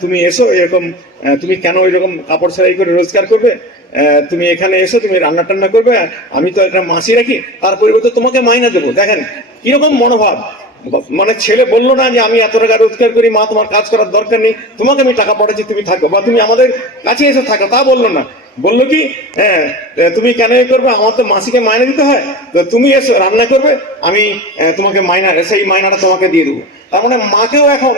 তুমি এসো, এরকম তুমি কেন এরকম কাপড় সেলাই করে রোজগার করবে? তুমি এখানে এসো, তুমি রান্না টান্না করবে আমি তো একটা মাসি রাখি, তার পরিবর্তে তোমাকে মাইনা দেবো। দেখেন, কীরকম মনোভাব। মানে ছেলে বলল না যে আমি এত টাকা রোজগার করি, মা তোমার কাজ করার দরকার নেই, তোমাকে আমি টাকা পাঠাচ্ছি, তুমি থাকো, বা তুমি আমাদের কাছে এসে থাকো, তা বলল না। বলল কি হ্যাঁ তুমি কেন এ করবে? আমার তো মাসিকে মাইনা দিতে হয়, তো তুমি এসো, রান্না করবে, আমি তোমাকে মাইনা, সেই মাইনাটা তোমাকে দিয়ে দেবো। তার মানে মাকেও এখন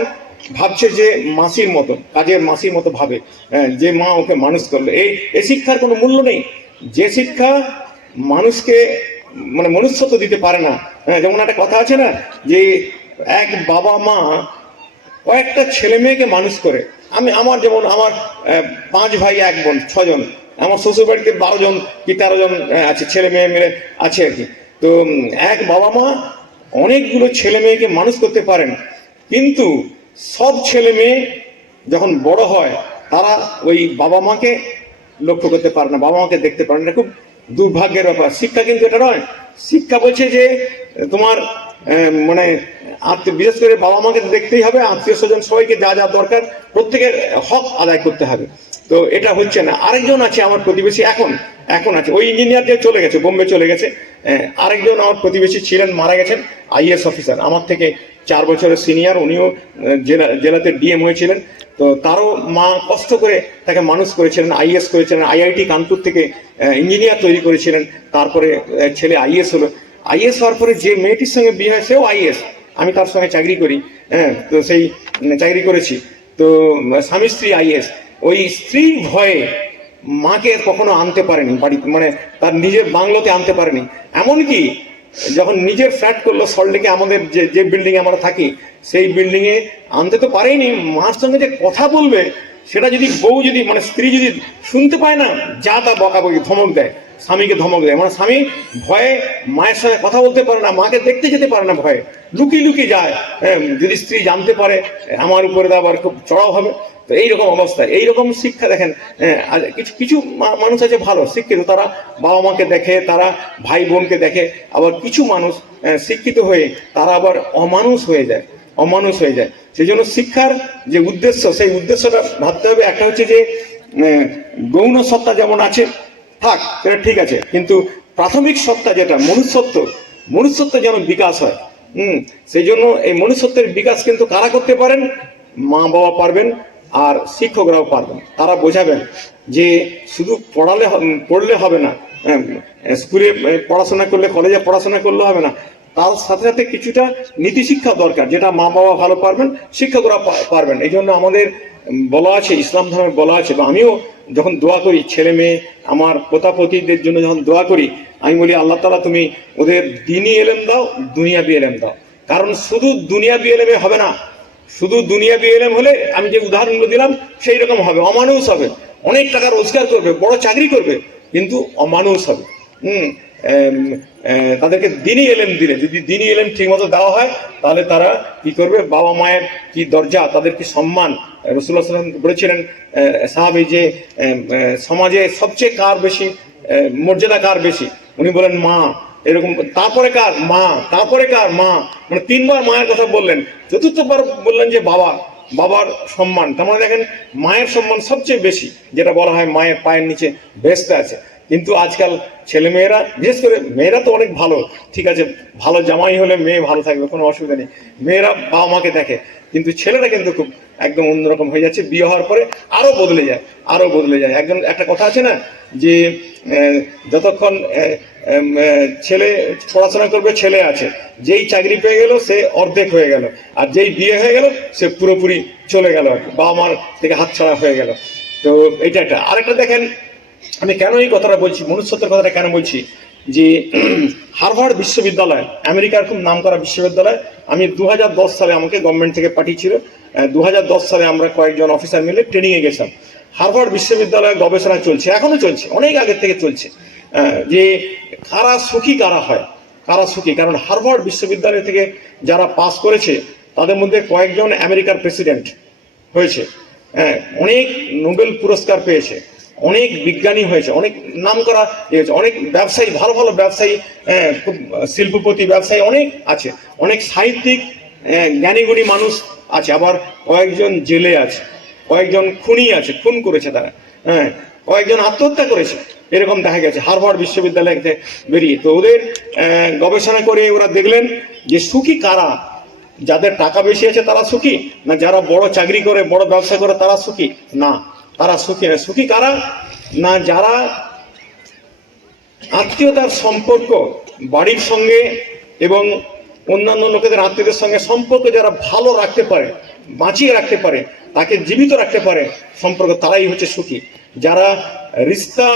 ভাবছে যে মাসির মতো কাজের মাসির মতো ভাবে হ্যাঁ, যে মা ওকে মানুষ করল। এই এই শিক্ষার কোনো মূল্য নেই। যে শিক্ষা মানুষকে মানে মনুষ্যত্ব দিতে পারে না হ্যাঁ, যেমন একটা কথা আছে না যে এক বাবা মা কয়েকটা ছেলে মেয়েকে মানুষ করে। আমি আমার যেমন আমার পাঁচ ভাই এক বোন ছজন আমার শ্বশুর বাড়িতে বারো জন কি তেরো জন আছে ছেলে মেয়ে মিলে আছে আর কি। তো এক বাবা মা অনেকগুলো ছেলে মেয়েকে মানুষ করতে পারেন। কিন্তু সব ছেলে মেয়ে যখন বড় হয়, তারা ওই বাবা মাকে লক্ষ্য করতে পারে না, বাবা মাকে দেখতে পারে না। খুব দুর্ভাগ্যের ব্যাপার। শিক্ষা কিন্তু এটা নয়। শিক্ষা বলছে যে, তোমার মানে আত্মীয়, বিশেষ করে বাবা মাকে দেখতেই হবে, আত্মীয় স্বজন সবাইকে যা যা দরকার, প্রত্যেকের হক আদায় করতে হবে। তো এটা হচ্ছে না। আরেকজন আছে আমার প্রতিবেশী, এখন এখন আছে। ওই ইঞ্জিনিয়ার যে চলে গেছে, বোম্বে চলে গেছে আরেকজন আমার প্রতিবেশী ছিলেন, মারা গেছেন আইএস অফিসার আমার থেকে চার বছরের সিনিয়র উনিও জেলা, জেলাতে ডিএম হয়েছিলেন। তো তারও মা কষ্ট করে তাকে মানুষ করেছিলেন আইএস করেছিলেন আইআইটি কানপুর থেকে ইঞ্জিনিয়ার তৈরি করেছিলেন। তারপরে ছেলে আইএস হলো। আইএস হওয়ার পরে যে মেয়েটির সঙ্গে বিয়ে হয়, সেও আইএস আমি তার সঙ্গে চাকরি করি হ্যাঁ তো সেই, চাকরি করেছি। তো, স্বামী স্ত্রী আইএস ওই স্ত্রী ভয়ে মাকে কখনো আনতে পারেনি বাড়িতে মানে তার নিজের বাংলোতে আনতে পারেনি। এমনকি যখন নিজের ফ্ল্যাট করল সল্টলেকে আমাদের যে যে বিল্ডিং আমরা থাকি, সেই বিল্ডিং এ আনতে তো পারেনি। মার সঙ্গে যে কথা বলবে, সেটা যদি বউ যদি মানে স্ত্রী যদি শুনতে পায় না, যা তা বকাবকি, ধমক দেয়, স্বামীকে ধমক দেয়। মানে স্বামী ভয়ে মায়ের সঙ্গে কথা বলতে পারে না, মাকে দেখতে যেতে পারে না ভয়ে। লুকিয়ে লুকিয়ে যায়। যদি স্ত্রী জানতে পারে, আমার উপরে তো আবার খুব চড়াও হবে। তো এইরকম অবস্থা এইরকম শিক্ষা দেখেন হ্যাঁ, কিছু কিছু মানুষ আছে ভালো শিক্ষিত তারা বাবা মাকে দেখে তারা ভাই বোনকে দেখে আবার কিছু মানুষ শিক্ষিত হয়ে তারা আবার অমানুষ হয়ে যায় অমানুষ হয়ে যায়। সেই জন্য শিক্ষার যে উদ্দেশ্য সেই উদ্দেশ্যটা ভাবতে হবে। একটা হচ্ছে যে গৌণ সত্তা যেমন আছে থাক সেটা ঠিক আছে কিন্তু প্রাথমিক সত্তা যেটা মনুষ্যত্ব মনুষ্যত্ব যেন বিকাশ হয় হুম সেই জন্য এই মনুষ্যত্বের বিকাশ কিন্তু কারা করতে পারেন? মা বাবা পারবেন আর শিক্ষকরাও পারবেন। তারা বোঝাবেন যে শুধু পড়ালে পড়লে হবে না হ্যাঁ, স্কুলে পড়াশোনা করলে কলেজে পড়াশোনা করলে হবে না। তার সাথে সাথে কিছুটা নীতি শিক্ষা দরকার যেটা মা বাবা ভালো পারবেন শিক্ষকরা পারবেন। এই জন্য আমাদের বলা আছে ইসলাম ধর্মে বলা আছে বা আমিও যখন দোয়া করি ছেলে মেয়ে আমার পোতাপতিদের জন্য যখন দোয়া করি আমি বলি আল্লাহ তালা তুমি ওদের দিনই এলেম দাও দুনিয়া দুনিয়াবি এলেম দাও। কারণ শুধু দুনিয়া দুনিয়াবি এলেমে হবে না শুধু দুনিয়াবি এলেম হলে আমি যে উদাহরণগুলো দিলাম, সেই রকম হবে। অমানুষ হবে। অনেক টাকা রোজগার করবে, বড় চাকরি করবে, কিন্তু অমানুষ হবে। হুম তাদেরকে দিনই এলেম দিলে। যদি দিনই এলেম ঠিক মতো দেওয়া হয়, তাহলে তারা কি করবে? বাবা মায়ের কি দরজা, তাদের কি সম্মান? রসুল্লাহ সাল্লাম বলেছিলেন সাহাবি যে সমাজে সবচেয়ে কার বেশি মর্যাদা কার বেশি? উনি বলেন, মা। এরকম তারপরে কার? মা। তারপরে কার? মা। মানে তিনবার মায়ের কথা বললেন। চতুর্থবার বললেন যে বাবা, বাবার সম্মান। তার মানে দেখেন, মায়ের সম্মান সবচেয়ে বেশি, যেটা বলা হয় মায়ের পায়ের নিচে ভেস্তে আছে। কিন্তু আজকাল ছেলে মেয়েরা বিশেষ করে মেয়েরা তো অনেক ভালো। ঠিক আছে, ভালো জামাই হলে মেয়ে ভালো থাকবে, কোনো অসুবিধা নেই। মেয়েরা বাবা মাকে দেখে। কিন্তু ছেলেরা কিন্তু খুব একদম অন্যরকম হয়ে যাচ্ছে। বিয়ে হওয়ার পরে আরও বদলে যায়, আরও বদলে যায়। একজন, একটা কথা আছে না যে যতক্ষণ ছেলে পড়াশোনা করবে, ছেলে আছে। যেই চাকরি পেয়ে গেল, সে অর্ধেক হয়ে গেল। আর যেই বিয়ে হয়ে গেল, সে পুরোপুরি চলে গেল। বাবা মার থেকে হাতছাড়া হয়ে গেল। তো এটা একটা। আরেকটা দেখেন, আমি কেন এই কথাটা বলছি? মনুষ্যত্বের কথাটা কেন বলছি? যে হার্ভার্ড বিশ্ববিদ্যালয়, আমেরিকার খুব নাম করা বিশ্ববিদ্যালয়, আমি দু হাজার দশ সালে আমাকে গভর্নমেন্ট থেকে পাঠিয়েছিল। দু হাজার দশ সালে আমরা কয়েকজন অফিসার মিলে ট্রেনিংয়ে গেছিলাম। হার্ভার্ড বিশ্ববিদ্যালয়ে গবেষণা চলছে, এখনও চলছে, অনেক আগের থেকে চলছে। যে কারা সুখী, কারা হয়, কারা সুখী? কারণ হার্ভার্ড বিশ্ববিদ্যালয় থেকে যারা পাস করেছে, তাদের মধ্যে কয়েকজন আমেরিকার প্রেসিডেন্ট হয়েছে। হ্যাঁ অনেক নোবেল পুরস্কার পেয়েছে। অনেক বিজ্ঞানী হয়েছে, অনেক নাম করা ইয়ে হয়েছে, অনেক ব্যবসায়ী, ভালো ভালো ব্যবসায়ী খুব শিল্পপতি, ব্যবসায়ী অনেক আছে, অনেক সাহিত্যিক জ্ঞানীগুণী মানুষ আছে, আবার কয়েকজন জেলে আছে, কয়েকজন খুনি আছে, খুন করেছে তারা হ্যাঁ কয়েকজন আত্মহত্যা করেছে, এরকম দেখা গেছে, হারভার্ড বিশ্ববিদ্যালয় থেকে বেরিয়ে, তো ওদের গবেষণা করে ওরা দেখলেন যে সুখী কারা? যাদের টাকা বেশি আছে তারা সুখী, না যারা বড় চাকরি করে, বড় ব্যবসা করে তারা সুখী? না। তারা সুখী হয়। সুখী কারা? না, যারা আত্মীয়তার সম্পর্ক, বাড়ির সঙ্গে এবং অন্যান্য লোকেদের আত্মীয়দের সঙ্গে সম্পর্ক যারা ভালো রাখতে পারে, বাঁচিয়ে রাখতে পারে, তাকে জীবিত রাখতে পারে, সম্পর্ক তারাই হচ্ছে সুখী। যারা রিস্তা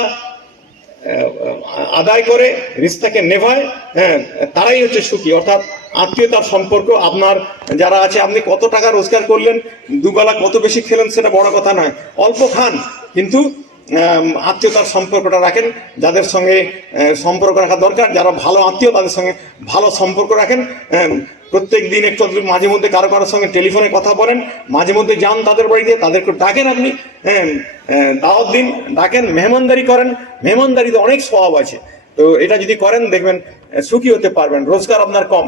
আদায় করে, রিস্তাকে নেভায় হ্যাঁ তারাই হচ্ছে সুখী। অর্থাৎ আত্মীয়তার সম্পর্ক, আপনার যারা আছে, আপনি কত টাকা রোজগার করলেন, দুবেলা কত বেশি খেলেন, সেটা বড় কথা নয়। অল্প খান, কিন্তু আত্মীয়তার সম্পর্কটা রাখেন, যাদের সঙ্গে সম্পর্ক রাখা দরকার, যারা ভালো আত্মীয়, তাদের সঙ্গে ভালো সম্পর্ক রাখেন প্রত্যেক দিন একটু মাঝে মধ্যে কারও কারোর সঙ্গে টেলিফোনে কথা বলেন মাঝে মধ্যে যান তাদের বাড়িতে তাদেরকে ডাকেন আপনি হ্যাঁ আহ, দাওয়াত দিন ডাকেন মেহমানদারি করেন মেহমানদারিতে অনেক স্বভাব আছে। তো এটা যদি করেন দেখবেন সুখী হতে পারবেন রোজগার আপনার কম।